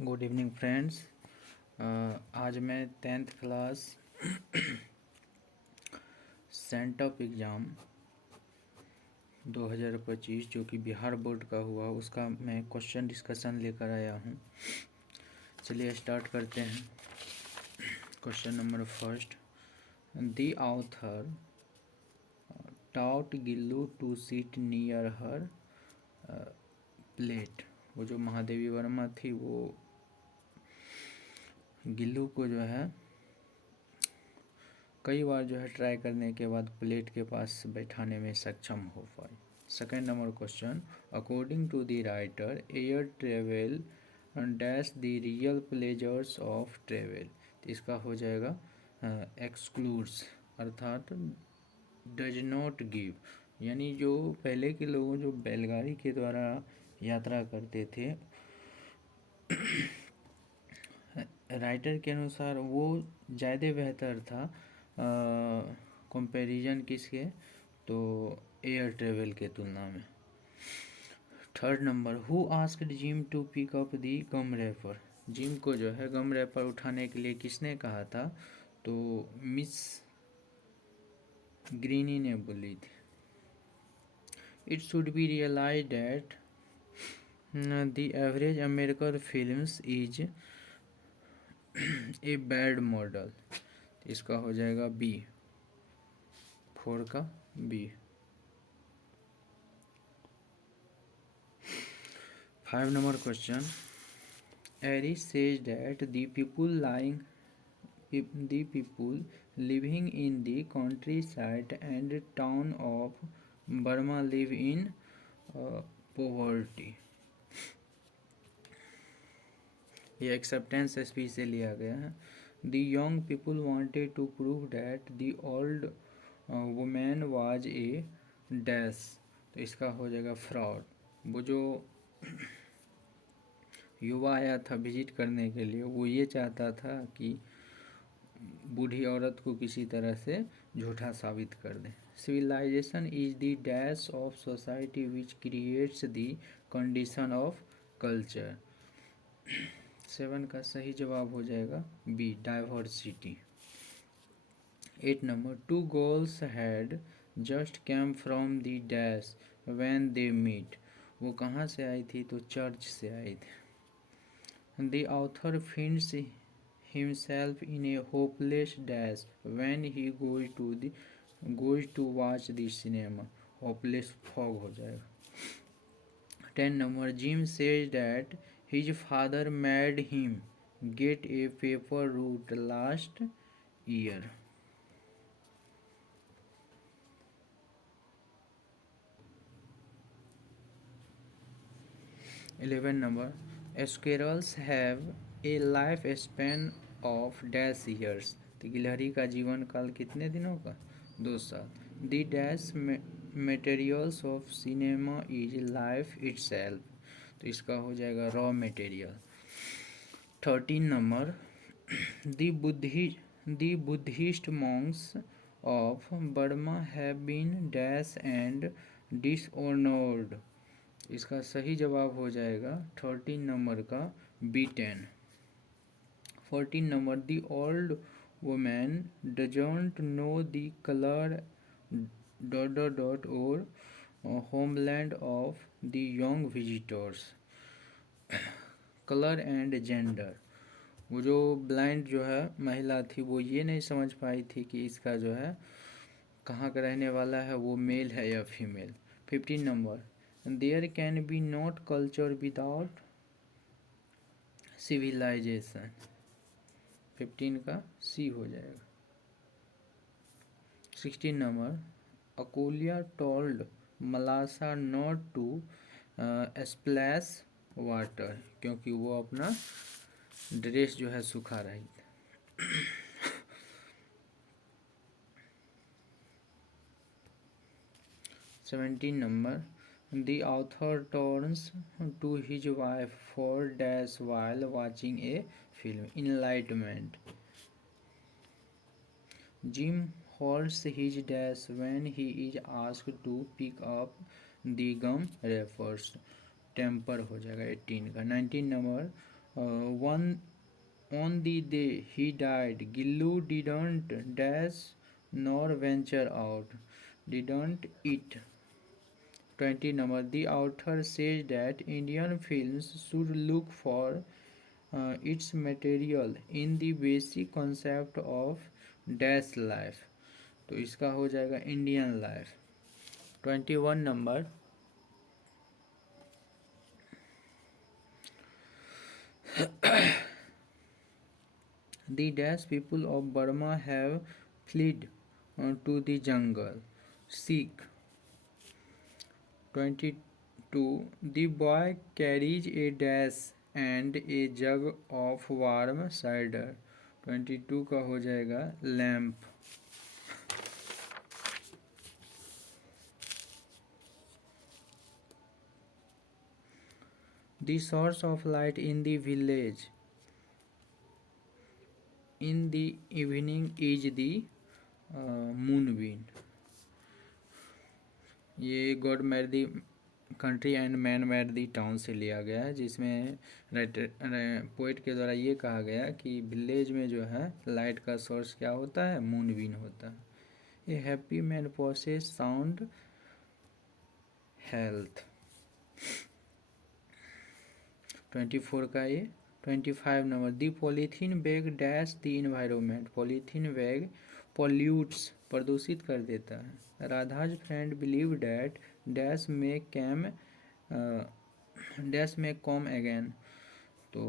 Good evening friends. आज मैं 10th class sent up exam 2025 जो कि बिहार बोर्ड का हुआ उसका मैं क्वेश्चन डिस्कशन लेकर आया हूँ। चलिए स्टार्ट करते हैं। Question number first, the author taught Gillu to sit near her plate. वो जो महादेवी वर्मा थी वो गिल्लू को जो है कई बार जो है ट्राई करने के बाद प्लेट के पास बैठाने में सक्षम हो पाई। Second number question, according to the writer air travel dash the real pleasures of travel. तो इसका हो जाएगा एक्सक्लूड्स अर्थात डज नॉट गिव, यानी जो पहले के लोगों जो बैलगाड़ी के द्वारा यात्रा करते थे राइटर के अनुसार वो ज़्यादा बेहतर था कंपैरिजन किसके, तो एयर ट्रेवल के तुलना में। Third number, who asked Jim to pick up the gum wrapper. Jim को जो है गम रैपर उठाने के लिए किसने कहा था, तो मिस ग्रीनी ने बोली थी। It should be realize that the average American films is a bad model. इसका हो जाएगा बी, 4 का बी। 5 नंबर क्वेश्चन, एरिस says that the people living in the countryside and town of Burma live in poverty। ये acceptance speech से लिया गया है। The young people wanted to prove that the old woman was a dash। तो इसका हो जाएगा फ्रॉड। वो जो युवा आया था विजिट करने के लिए वो ये चाहता था कि बूढ़ी औरत को किसी तरह से झूठा साबित कर दे। Civilisation is the dash of society which creates the condition of culture. 7 का सही जवाब हो जाएगा B, diversity. 8 number, two girls had just came from the dash when they meet. वो कहाँ से आई थी, तो चर्च से आई थी। The author finds himself in a hopeless dash when he goes to watch the cinema। hopeless fog हो जाएगा। 10 number, Jim says that his father made him get a paper route last year। 11 number, squirrels have a life span of dash years. तो गिलहरी का जीवन काल कितने दिनों का, 2 साल। The dash materials of cinema is life itself. तो इसका हो जाएगा raw material. 13 number, the Buddhist monks of Burma have been dash and dishonoured. इसका सही जवाब हो जाएगा 13 नंबर का B10। 14 number, the old women doesn't know the colour dot और homeland of the young visitors. Colour and gender, वो जो blind जो है महिला थी वो ये नहीं समझ पाई थी कि इसका जो है कहाँ का रहने वाला है, वो मेल है या female. 15 number, there can be not culture without civilization. 15 का सी हो जाएगा। 16 नंबर, अकोलिया टोल्ड मलासा नॉट टू स्प्लैश वाटर, क्योंकि वो अपना ड्रेस जो है सुखा रही थी। 17 number, the author turns to his wife for dash while watching a film, enlightenment। Jim holds his dash when he is asked to pick up the gum wrappers, temper हो जाएगा 18 का। 19 number, One on the day he died, Gillu didn't dash nor venture out, didn't eat. 20 number. The author says that Indian films should look for its material in the basic concept of dash life. तो इसका हो जाएगा Indian life. 21 number. The dash people of Burma have fled to the jungle. Sikh. 22. The boy carries a dash and a jug of warm cider. 22 का हो जाएगा lamp. The source of light in the village in the evening is the moonbeam. ये God mad the country and man mad the town से लिया गया है, जिसमें poet के द्वारा ये कहा गया कि विलेज में जो है लाइट का सोर्स क्या होता है, मूनबीन होता है. ए happy man possesses sound health. 24 का ये. 25 number. The polythene bag dash the environment. Polythene bag pollutes प्रदूषित कर देता है. Radha's friend believe that dash में कम अगेन. तो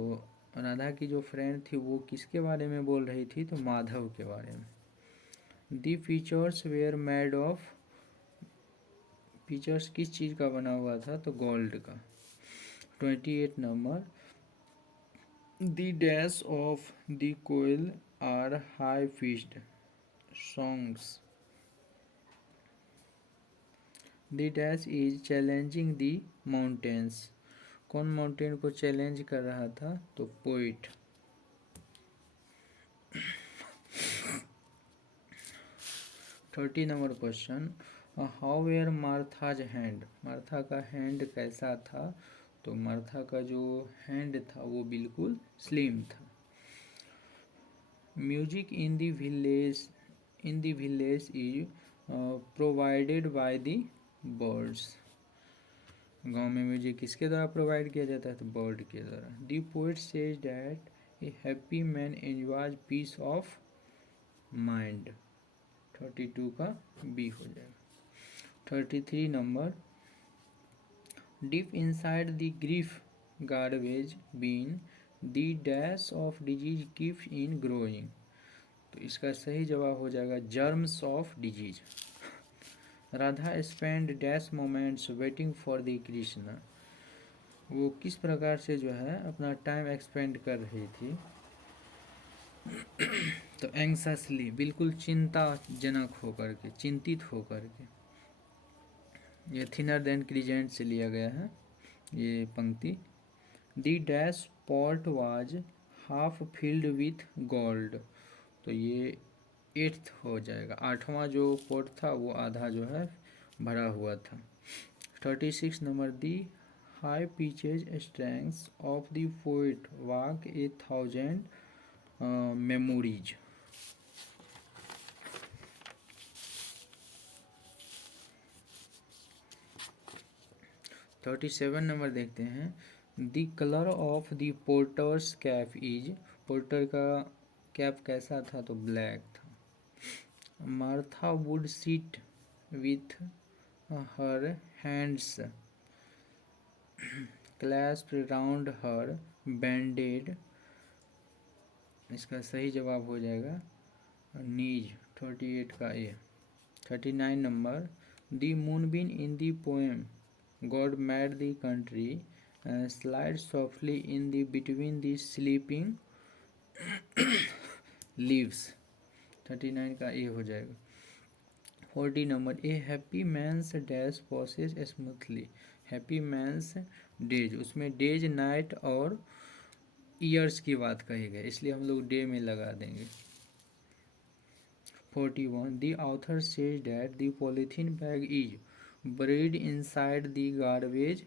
राधा की जो फ्रेंड थी वो किसके बारे में बोल रही थी, तो माधव के बारे में. दी features were made of. Features किस चीज़ का बना हुआ था, तो गोल्ड का. 28 number. The dash of the coil are high-pitched songs. The dash is challenging the mountains. कौन माउंटेन को चैलेंज कर रहा था, तो poet. 30 number question. How were Martha's hand. Martha का हैंड कैसा था, तो मार्था का जो हैंड था वो बिल्कुल स्लिम था. Music in the village is provided by the birds. गांव में म्यूजिक किसके द्वारा प्रोवाइड किया जाता है, तो बर्ड के द्वारा. The poet says that a happy man enjoys peace of mind. 32 का बी हो जाएगा. 33 number. Deep inside the grief garbage bin, the dash of disease keeps in growing. तो इसका सही जवाब हो जाएगा germs of disease. Radha spent dash moments waiting for the Krishna. वो किस प्रकार से जो है अपना टाइम एक्सपेंड कर रही थी, तो एंग्ससली, बिल्कुल चिंताजनक होकर के, चिंतित होकर के. ये थिनर देन क्रिजेंट से लिया गया है ये पंक्ति. The dash pot was half filled with gold. तो ये 8th हो जाएगा. 8वां जो पॉट था वो आधा जो है भरा हुआ था. 36 number. The high pitches strains of the poet woke 1000 memories. 37 number देखते हैं. The colour of the porter's cap is. Porter का कैप कैसा था, तो ब्लैक था. Martha would sit with her hands clasped round her bended. इसका सही जवाब हो जाएगा नीज. 38 का A. 39 number. The moonbeam in the poem God made the country slide softly in the between the sleeping leaves. 39 का ए हो जाएगा. 40 number. A happy man's dash passes smoothly. Happy man's days, उसमें डेज नाइट और years की बात कही गई, इसलिए हम लोग डे में लगा देंगे. 41. The author says that the polythene bag is buried inside the garbage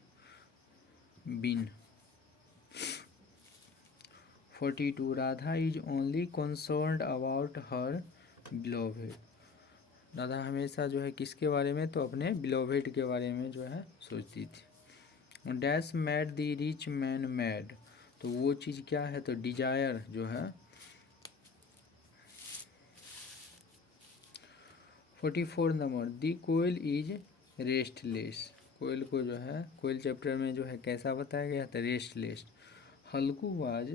bin. 42 Radha is only concerned about her beloved. Radha हमेशा जो है किसके बारे में, तो अपने बिलोवेड के बारे में जो है सोचती थी। Dash mad the rich man mad, तो वो चीज़ क्या है, तो डिजायर जो है। 44 number the koel is restless, कोयल को जो है, कोयल चैप्टर में जो है कैसा बताया गया था, restless. Halku was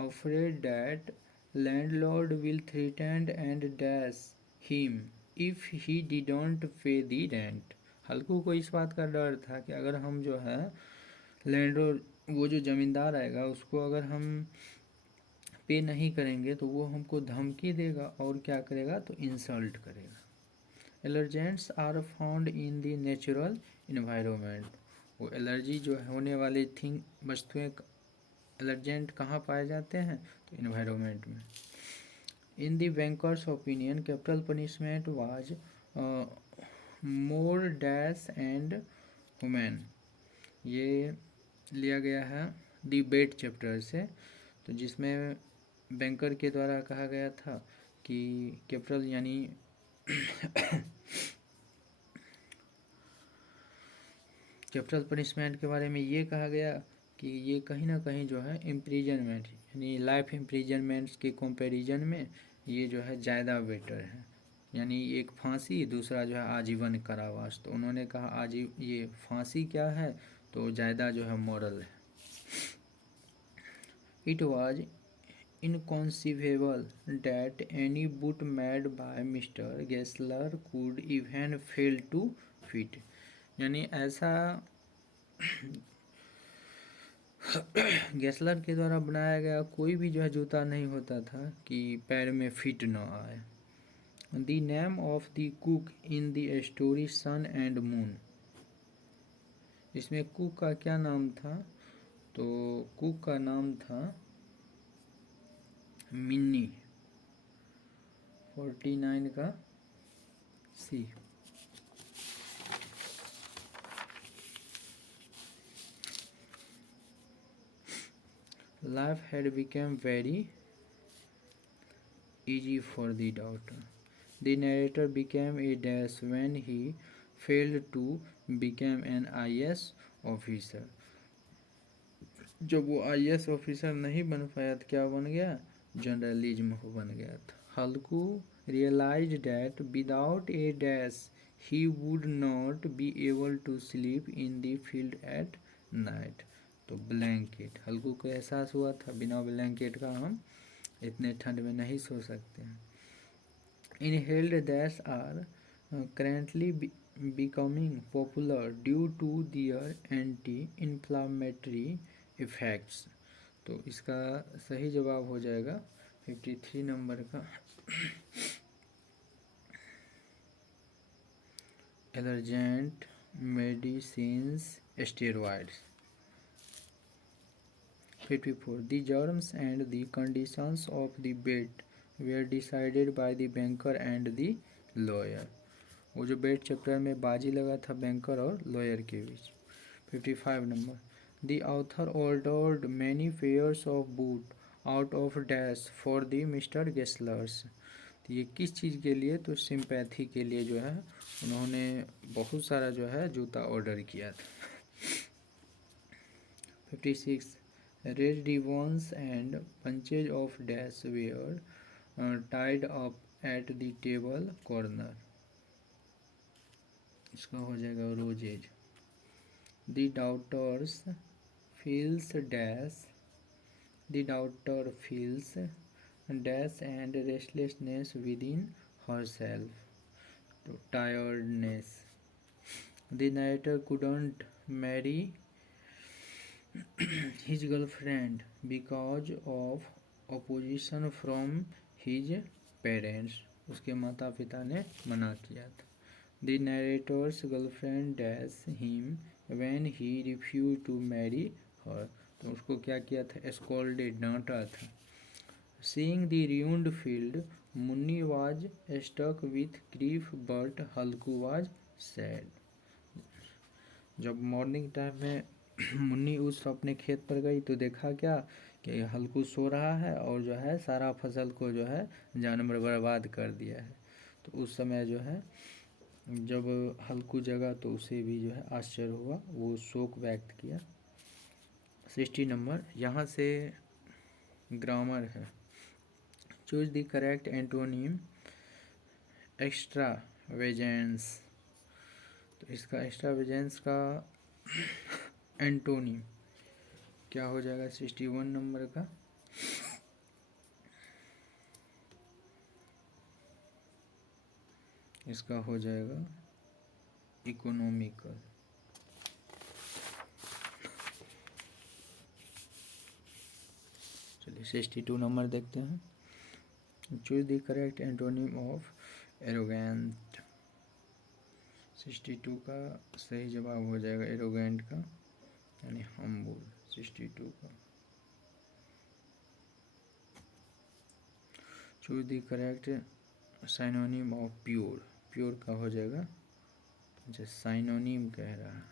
afraid that landlord will threaten and dash him if he didn't पे दी रेंट। हल्कू को इस बात का डर था कि अगर हम जो है लैंडलॉर्ड, वो जो ज़मींदार आएगा उसको अगर हम पे नहीं करेंगे तो वो हमको धमकी देगा और क्या करेगा, तो इंसल्ट करेगा। Allergens are found in the natural environment, वो एलर्जी जो है होने वाली थिंग वस्तुएं एलर्जेंट कहाँ पाए जाते हैं, तो इन्वायरमेंट में। In the bankers opinion capital punishment was more dash and women, ये लिया गया है द बेट चैप्टर से, तो जिसमें बैंकर के द्वारा कहा गया था कि कैपिटल यानी कैपिटल पनिशमेंट के बारे में ये कहा गया कि ये कहीं ना कहीं जो है इम्प्रीजनमेंट यानी लाइफ इम्प्रीजनमेंट्स के कंपैरिजन में ये जो है ज़्यादा बेटर है, यानी एक फांसी, दूसरा जो है आजीवन कारावास। तो उन्होंने कहा ये फांसी क्या है, तो ज़्यादा जो है मॉरल है। It was inconceivable that any boot made by Mr. Gessler could even fail to fit, यानी ऐसा गेस्लर के द्वारा बनाया गया कोई भी जो है जूता नहीं होता था कि पैर में फिट न आए। The name of the cook in the story sun and moon, इसमें कुक का क्या नाम था, तो कुक का नाम था मिन्नी। 49 का सी। Life had become very easy for the daughter. The narrator became a dash when he failed to become an IAS officer. जब वो IAS ऑफिसर नहीं बन पाया तो क्या बन गया, जर्नलिज्म को बन गया था। हल्कू realized that without a dash he would not be able to sleep in the field at night. तो ब्लैंकेट, हल्कू को एहसास हुआ था बिना ब्लैंकेट का हम इतने ठंड में नहीं सो सकते हैं। Inhaled dash are currently becoming popular due to their anti inflammatory effects, तो इसका सही जवाब हो जाएगा 53 नंबर का allergen medicines steroids. 54 The germs and the conditions of the bet were decided by the banker and the lawyer, वो जो बेट chapter में बाजी लगा था बैंकर और लॉयर के बीच। 55 number The author ordered many pairs of boot out of dash for the Mr. Gesslers, तो ये किस चीज़ के लिए, तो सिंपैथी के लिए जो है उन्होंने बहुत सारा जो है जूता ऑर्डर किया था। 56 Red ribbons and bunches of dash were tied up at the table corner, इसका हो जाएगा roses. The daughters feels dash, the daughter feels dash and restlessness within herself, तो tiredness। The narrator couldn't marry his girlfriend because of opposition from his parents, उसके माता पिता ने मना किया था। The narrator's girlfriend dashed him when he refused to marry her, तो उसको क्या किया था, scolded, डांटा था। Seeing the ruined field, Munni was struck with grief but Halku was sad, जब मॉर्निंग टाइम में मुन्नी उस अपने खेत पर गई तो देखा क्या कि हल्कू सो रहा है और जो है सारा फसल को जो है जानवर बर्बाद कर दिया है। तो उस समय जो है जब हल्कू जगा तो उसे भी जो है आश्चर्य हुआ, वो शोक व्यक्त किया। 60 नंबर, यहाँ से ग्रामर है। Choose the correct antonym extravagance. तो इसका एक्स्ट्रावेजेंस का एंटोनिम क्या हो जाएगा 61 नंबर का? इसका हो जाएगा इकोनॉमिकल। चलिए 62 नंबर देखते हैं। Choose the correct antonym of arrogant. 62 का सही जवाब हो जाएगा एरोगेंट का, यानी हम्बल। 62 का। Choose the correct synonym of pure. Pure का हो जाएगा, अच्छा साइनोनिम कह रहा है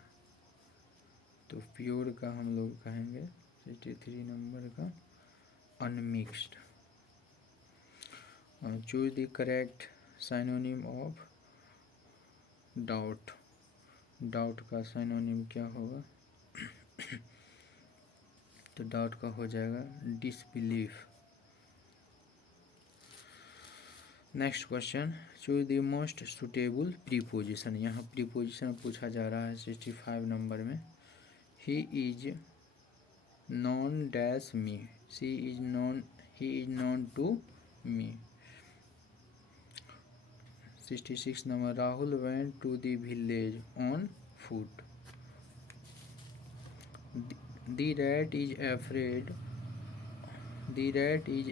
तो प्योर का हम लोग कहेंगे 63 नंबर का unmixed. Choose the correct synonym of doubt. Doubt का साइनोनिम क्या होगा? तो डाउट का हो जाएगा disbelief. Next question, choose the most suitable preposition. यहाँ प्रीपोजिशन पूछा जा रहा है 65 नंबर में। He is known dash me, he is known to me. 66 number, Rahul went to the village on foot. The rat is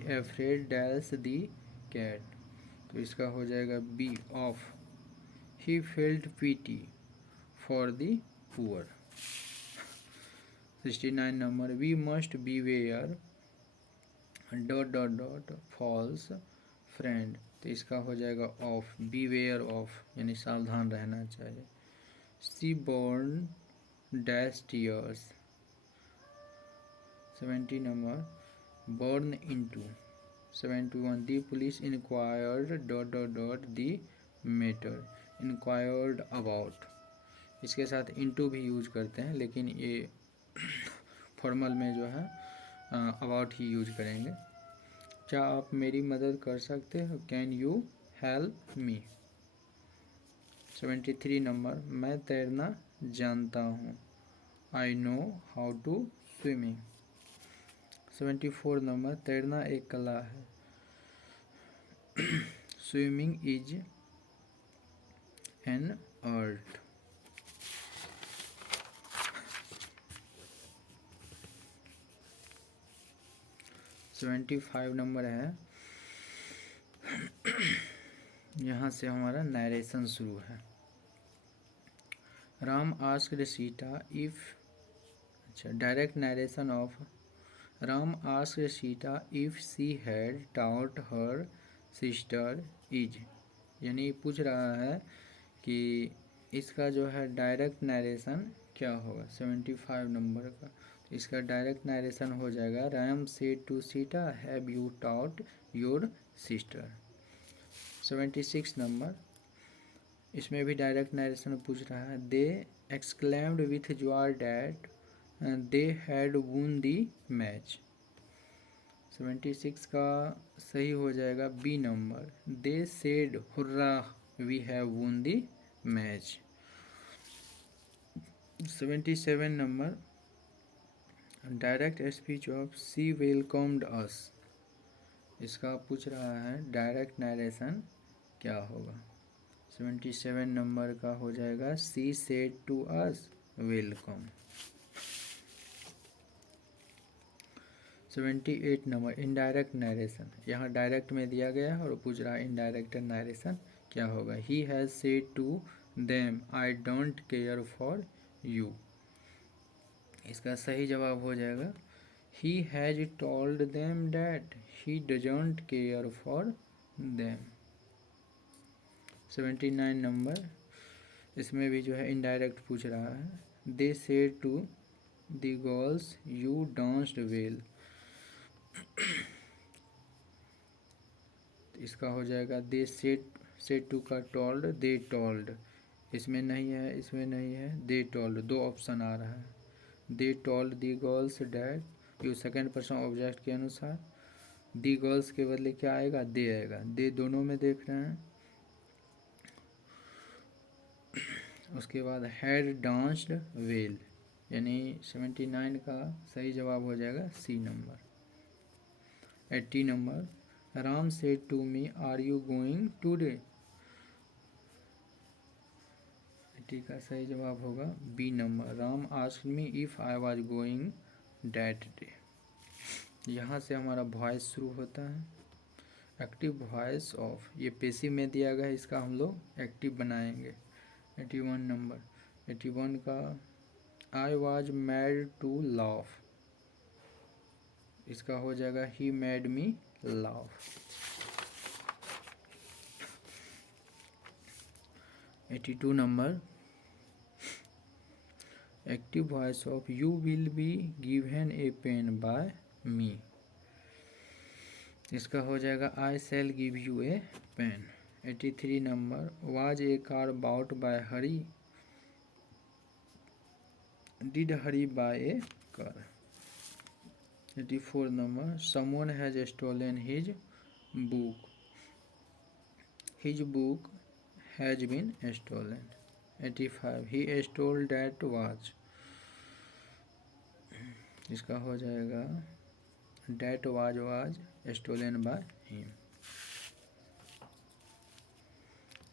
afraid dash the cat. तो इसका हो जाएगा B of he felt pity for the poor. 69 number, we must beware dot dot dot false friend. तो इसका हो जाएगा of, beware of यानी सावधान रहना चाहिए। She born dash tears. 70 number, born into. 71, the police inquired dot dot dot the matter, inquired about. इसके साथ इनटू भी यूज करते हैं, लेकिन ये फॉर्मल में जो है अबाउट ही यूज करेंगे। क्या आप मेरी मदद कर सकते हो? Can you help me. 73 number, मैं तैरना जानता हूँ। I know how to swimming. 74 number, तैरना एक कला है। Swimming is an art. 75 number है। यहाँ से हमारा नरेशन शुरू है। राम आस्क्ड सीता इफ, अच्छा direct narration of Ram asked Sita if she had taught her sister is, यानी पूछ रहा है कि इसका जो है डायरेक्ट नरेशन क्या होगा 75 नंबर का। तो इसका डायरेक्ट नरेशन हो जाएगा Ram said to Sita have you taught your sister. 76 number, इसमें भी डायरेक्ट नरेशन पूछ रहा है। They exclaimed with joy that they had won the match. 76 का सही हो जाएगा B number, they said hurrah we have won the match. 77 number, direct speech of she welcomed us. इसका पूछ रहा है डायरेक्ट नरेशन क्या होगा। 77 नंबर का हो जाएगा she said to us welcome. 78 number, indirect narration. यहाँ डायरेक्ट में दिया गया है और पूछ रहा है इनडायरेक्ट नरेशन क्या होगा। He has said to them I don't care for you. इसका सही जवाब हो जाएगा he has told them that he doesn't care for them. 79 number, इसमें भी जो है इनडायरेक्ट पूछ रहा है। They said to the girls you danced well. इसका हो जाएगा दे सेड टू का टोल्ड, दे टोल्ड, इसमें नहीं है, इसमें नहीं है, दे टोल्ड, दो ऑप्शन आ रहा है। They told the girls that, ये सेकेंड पर्सन ऑब्जेक्ट के अनुसार दी गर्ल्स के बदले क्या आएगा, दे आएगा, दे दोनों में देख रहे हैं। उसके बाद हैड डांस्ड वेल, यानी 79 का सही जवाब हो जाएगा C number. 80 number Ram said to me are you going today, 80 का सही जवाब होगा B number, Ram asked me if I was going that day. यहाँ से हमारा वॉइस शुरू होता है। एक्टिव वॉइस ऑफ, ये पेसिव में दिया गया है, इसका हम लोग एक्टिव बनाएंगे। 81 नंबर, 81 का I was made to laugh, इसका हो जाएगा he made me laugh. 82 number active voice of you will be given a pen by me, इसका हो जाएगा I shall give you a pen. 83 number was a car bought by Hari, did Hari buy a car. 84 number someone has stolen his book, his book has been stolen. 85 he stole that watch, इसका हो जाएगा that was stolen by him.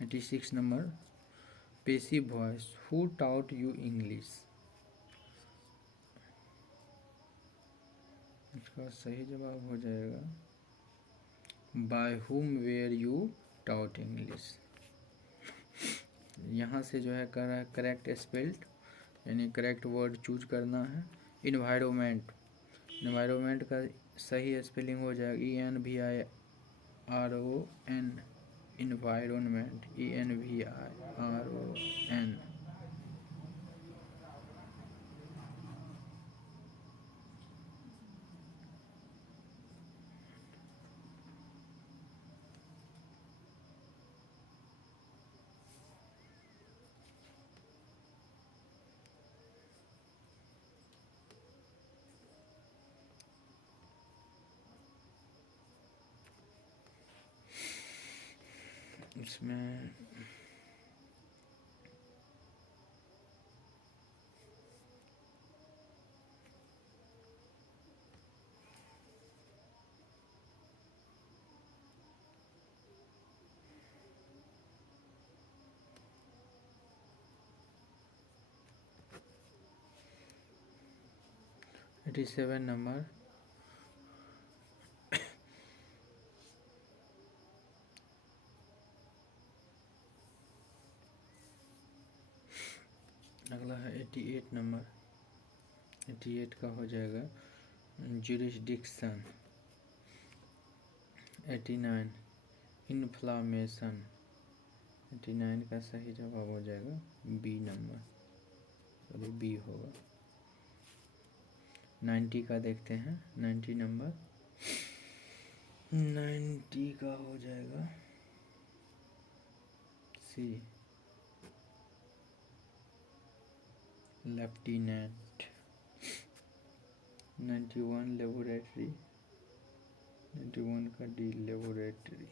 86 number passive voice who taught you English, इसका सही जवाब हो जाएगा by whom where you taught English. यहाँ से जो है करेक्ट स्पेल्ड यानी करेक्ट वर्ड चूज करना है। इन्वायरमेंट, इन्वायरमेंट का सही स्पेलिंग हो जाएगा ENVIRON, इन्वायरमेंट ENVIRON। इसमें एटी 87 नंबर अगला है 88 नंबर, 88 का हो जाएगा जुरिस्डिक्शन। 89 इन्फ्लामेशन, 89 का सही जवाब हो जाएगा बी नंबर, सॉरी बी होगा। 90 का देखते हैं, 90 नंबर 90 का हो जाएगा सी लेफ्टिनेंट। 91 लेबोरेटरी, 91 का डी लेबोरेटरी।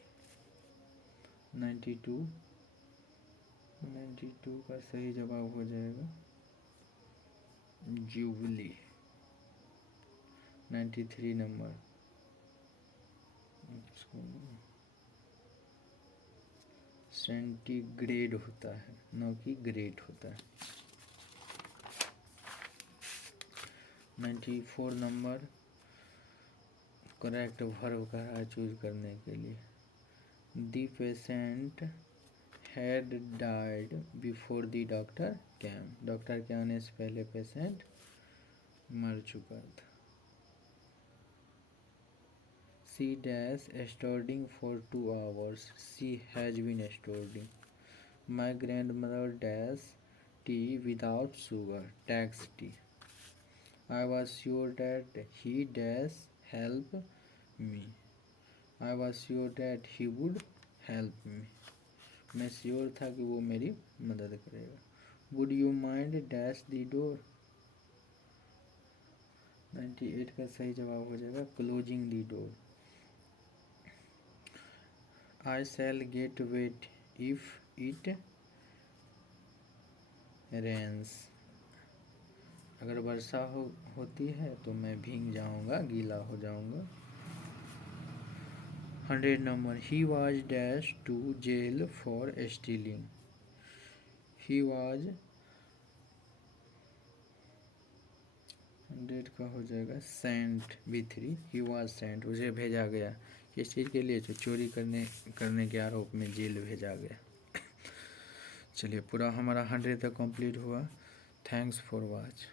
92 का सही जवाब हो जाएगा जुबली। 93 नंबर सेंटीग्रेड होता है न कि ग्रेड होता है। 94 नंबर करेक्ट वर्ब का है चूज करने के लिए। The patient had died before the doctor came, doctor के आने से पहले पेशेंट मर चुका था। She dash standing for 2 hours, she has been standing. My grandmother dash tea without sugar, takes tea. I was sure that he dash help me, I was sure that he would help me, मैं श्योर था कि वो मेरी मदद करेगा। Would you mind dash the door, 98 का सही जवाब हो जाएगा closing the door. I shall get wet if it rains, अगर वर्षा होती है तो मैं भीग जाऊंगा, गीला हो जाऊंगा। 100 number, he was dash to jail for stealing, he was 100 का हो जाएगा Saint, B3, he was sent, उसे भेजा गया, किस चीज़ के लिए, चोरी करने के आरोप में जेल भेजा गया। चलिए पूरा हमारा 100 तक कंप्लीट हुआ। Thanks for watch.